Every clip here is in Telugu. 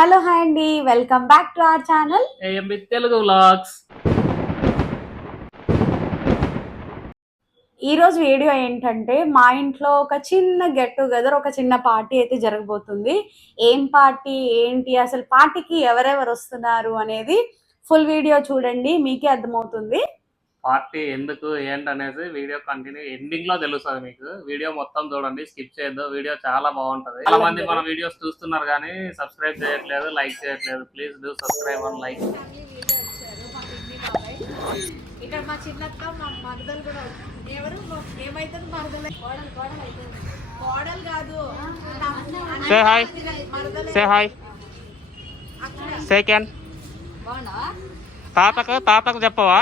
హలో హాయ్ అండి welcome back to our channel. AMB Telugu vlogs? ఈ రోజు వీడియో ఏంటంటే మా ఇంట్లో ఒక చిన్న గెట్ టుగెదర్ ఒక చిన్న పార్టీ అయితే జరగబోతుంది. ఏం పార్టీ ఏంటి అసలు పార్టీకి ఎవరెవరు వస్తున్నారు అనేది ఫుల్ వీడియో చూడండి మీకే అర్థమవుతుంది. పార్టీ ఎందుకు ఏంటనేసి వీడియో కంటిన్యూ ఎండింగ్లో తెలుస్తుంది మీకు. వీడియో మొత్తం చూడండి స్కిప్ చేయొద్దు. వీడియో చాలా బాగుంటది. చాలా మంది మన వీడియోస్ చూస్తున్నారు కానీ సబ్స్క్రైబ్ చేయట్లేదు లైక్ చేయట్లేదు. Please do subscribe and like. ఇక్కడ మా చిన్నక్క మా మరదలు కూడా ఎవరు? ఏమైతుంది మరదలు. కోడలు కోడలు అవుతుంది కోడలు కాదు. Say hi say hi second తాతకు తాతకు చెప్పవా?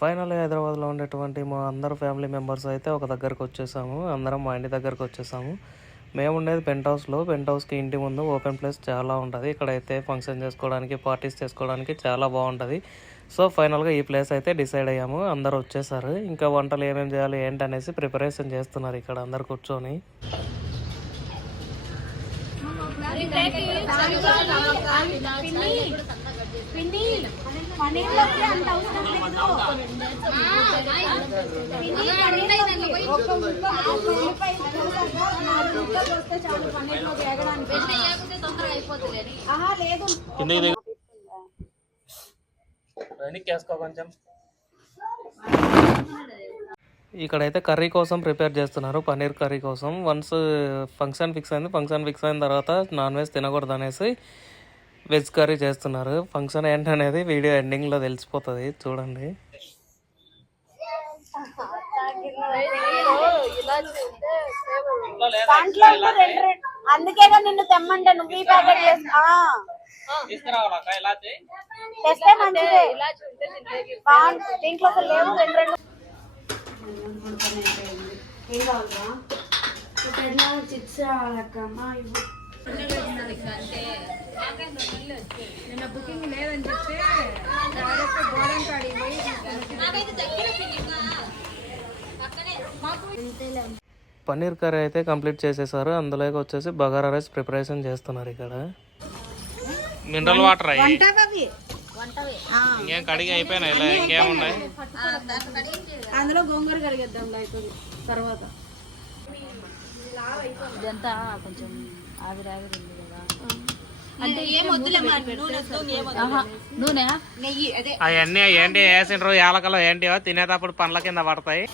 ఫైనల్ హైదరాబాద్లో ఉండేటువంటి మా అందరు ఫ్యామిలీ మెంబర్స్ అయితే ఒక దగ్గరకు వచ్చేసాము. అందరం మా ఇంటి దగ్గరకు వచ్చేసాము. మేము ఉండేది పెంట్ హౌస్లో. పెంట్ హౌస్కి ఇంటి ముందు ఓపెన్ ప్లేస్ చాలా ఉంటుంది. ఇక్కడైతే ఫంక్షన్ చేసుకోవడానికి పార్టీస్ చేసుకోవడానికి చాలా బాగుంటుంది. సో ఫైనల్గా ఈ ప్లేస్ అయితే డిసైడ్ అయ్యాము. అందరు వచ్చేసారు. ఇంకా వంటలు ఏమేమి చేయాలి ఏంటి అనేసి ప్రిపరేషన్ చేస్తున్నారు ఇక్కడ అందరు కూర్చొని. లేదు. కొంచెం. ఇక్కడైతే కర్రీ కోసం ప్రిపేర్ చేస్తున్నారు పన్నీర్ కర్రీ కోసం. వన్స్ ఫంక్షన్ ఫిక్స్ అయింది ఫంక్షన్ ఫిక్స్ అయిన తర్వాత నాన్ వెజ్ తినకూడదు అనేసి వెజ్ కర్రీ చేస్తున్నారు. ఫంక్షన్ ఏంటనేది వీడియో ఎండింగ్లో తెలిసిపోతుంది. చూడండి. అందుకేగా నిన్ను తెమ్మంటే నువ్వు ఈ ప్యాకెట్ తెస్తే మంచిదే. దీంట్లో లేవు రెండు రెండు. చిప్స్ రావాలక్క నిన్న బుకింగ్ లేదని చెప్తే డైరెక్ట్ గోడం కాడికి పోయి పన్నీర్ కర్రీ అయితే కంప్లీట్ చేసేసారు. అందులోకి వచ్చేసి బగారా రైస్ ప్రిపరేషన్ చేస్తున్నారు ఇక్కడ. మినరల్ వాటర్ అయ్యి. ఇంకేం కడిగి అయిపోయినాయి? ఇలా ఇంకేమున్నాయి అందులో గోంగూర కడిగేద్దాం తర్వాత. ఇదంతా కొంచెం ఆవిరి ఆవిరి ఉంది కదా. ఆహా, నూనె? అవన్నీ ఏంటి వేసిండ్రు? యాలకలు ఏంటివో తినేటప్పుడు పండ్ల కింద పడతాయి.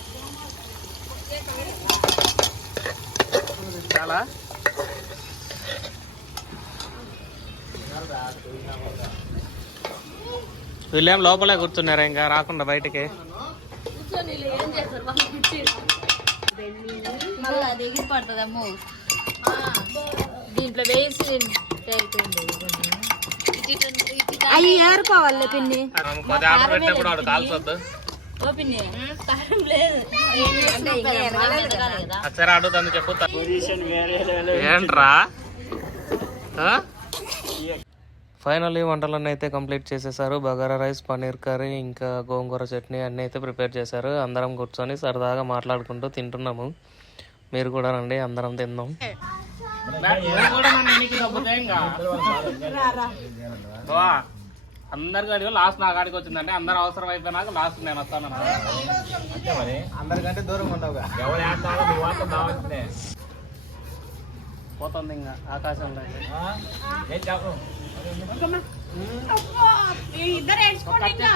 చాలా. వీళ్ళేం లోపలే కూర్చున్నారు ఇంకా రాకుండా బయటికి. ఎగిరి పడుతుందమ్మో దీంట్లో వేసి అవి ఏరుకోవాలి పిన్ని ఓ కారం లేదు. చెప్పు. ఏంట్రా? ఫైనల్లీ వంటలన్నీ అయితే కంప్లీట్ చేసేసారు. బగారా రైస్ పన్నీర్ కర్రీ ఇంకా గోంగూర చట్నీ అన్నీ అయితే ప్రిపేర్ చేశారు. అందరం కూర్చొని సరదాగా మాట్లాడుకుంటూ తింటున్నాము. మీరు కూడా రండి అందరం తిందాం. అందరి కాడికి లాస్ట్ నా కాడికి వచ్చిందంటే అందరు అవసరం అయితే నాకు లాస్ట్ నేను వస్తాను అందరికంటే దూరం ఉండవుగా. ఎవరు నువ్వు పోతుంది ఇంకా ఆకాశంలో ఏం చెప్పు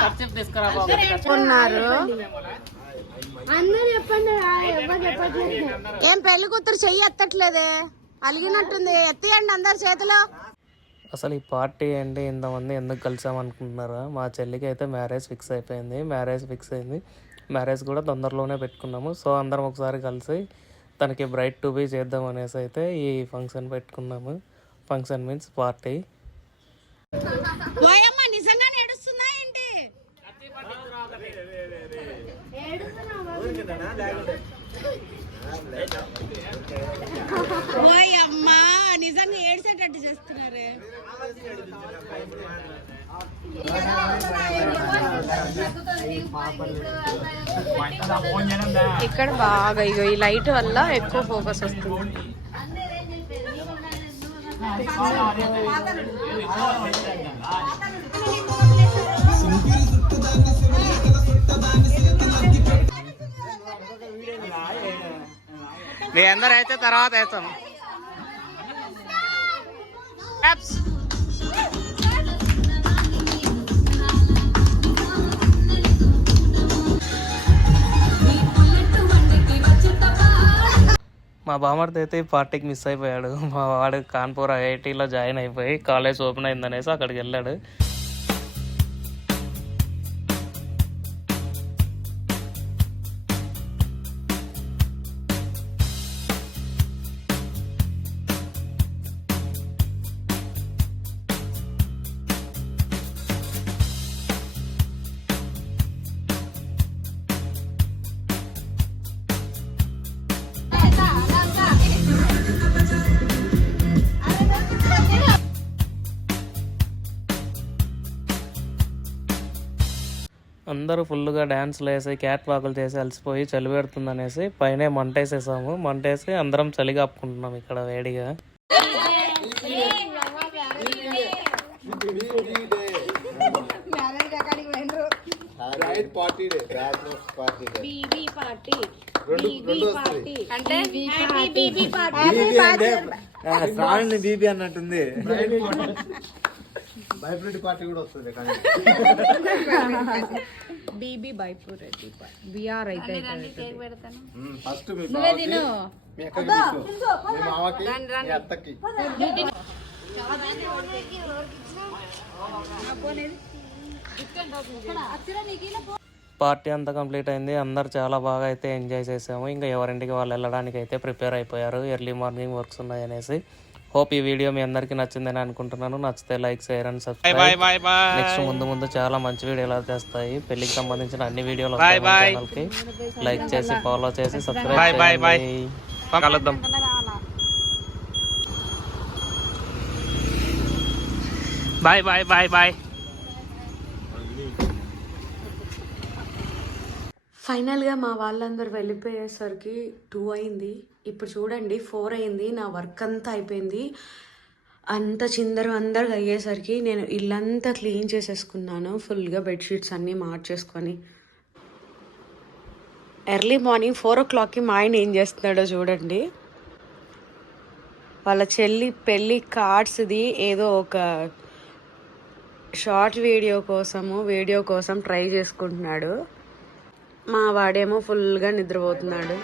ఖర్చు తీసుకురా బాబు. ఉన్నారు ఏం పెళ్ళి కూతురు చెయ్యి ఎత్తట్లేదే? అలిగినట్టుంది. ఎత్తియండి అందరు చేతిలో. అసలు ఈ పార్టీ ఏంటి? ఇంతమంది ఎందుకు కలిసామనుకుంటున్నారా? మా చెల్లికి అయితే మ్యారేజ్ ఫిక్స్ అయిపోయింది. మ్యారేజ్ ఫిక్స్ అయింది. మ్యారేజ్ కూడా తొందరలోనే పెట్టుకున్నాము. సో అందరం ఒకసారి కలిసి తనకి బ్రైట్ టు బీ చేద్దాం అనేసి అయితే ఈ ఫంక్షన్ పెట్టుకున్నాము. Function means party. నిజంగా ఏడ్చేటట్టు చేస్తున్నారే? ఇక్కడ బాగా ఇగో ఈ లైట్ వల్ల ఎక్కువ ఫోకస్ వస్తుంది. మీ అందరు అయితే తర్వాత వేస్తాం. మా బామర్ది అయితే పార్టీకి మిస్ అయిపోయాడు. మా వాడు కాన్పూర్ ఐఐటీలో జాయిన్ అయిపోయి కాలేజ్ ఓపెన్ అయిందనేసి అక్కడికి వెళ్ళాడు. అందరూ ఫుల్గా డ్యాన్స్లు వేసి క్యాట్ వాకులు చేసి అలసిపోయి చలి పెడుతుంది అనేసి పైన మంటేసేసాము. మంటేసి అందరం చలి కాపుకుంటున్నాం ఇక్కడ వేడిగా. అంటే బీబీ అన్నట్టుంది. బైబ్రిడ్ పార్టీ కూడా వస్తుంది కానీ. బీబీ బైపూర్ రెడ్డి బిఆర్ అయితే ఫస్ట్ మీ బావకి మీ అక్కకి తీసుకో. మీ మామకి మీ అత్తకి. పార్టీ అంతా కంప్లీట్ అయింది. అందరు చాలా బాగా అయితే ఎంజాయ్ చేసాము. ఇంకా ఎవరింటికి వాళ్ళు వెళ్ళడానికి అయితే ప్రిపేర్ అయిపోయారు. ఎర్లీ మార్నింగ్ వర్క్స్ ఉన్నాయి అనేసి హోప్ ఈ వీడియో మీ అందరికీ నచ్చిందని అనుకుంటున్నాను. నచ్చితే like share and subscribe. Next ముందు ముందు చాలా మంచి వీడియోలు చేస్తాయి పెళ్ళికి సంబంధించిన అన్ని వీడియోలు ఛానల్కి లైక్ చేసి ఫాలో చేసి సబ్స్క్రైబ్ కలుద్దాం. బాయ్ బాయ్ బాయ్ బాయ్ ఫైనల్గా మా వాళ్ళందరూ వెళ్ళిపోయేసరికి టూ అయింది. ఇప్పుడు చూడండి ఫోర్ అయింది నా వర్క్ అంతా అయిపోయింది. అంత చిందరు అందరు అయ్యేసరికి నేను ఇల్లంతా క్లీన్ చేసేసుకున్నాను ఫుల్గా బెడ్షీట్స్ అన్నీ మార్చేసుకొని. ఎర్లీ మార్నింగ్ ఫోర్ ఓ క్లాక్కి మా ఆయన ఏం చేస్తున్నాడో చూడండి. వాళ్ళ చెల్లి పెళ్ళి కార్డ్స్ది ఏదో ఒక షార్ట్ వీడియో కోసము వీడియో కోసం ట్రై చేసుకుంటున్నాడు. మా వాడేమో ఫుల్గా నిద్రపోతున్నాడు.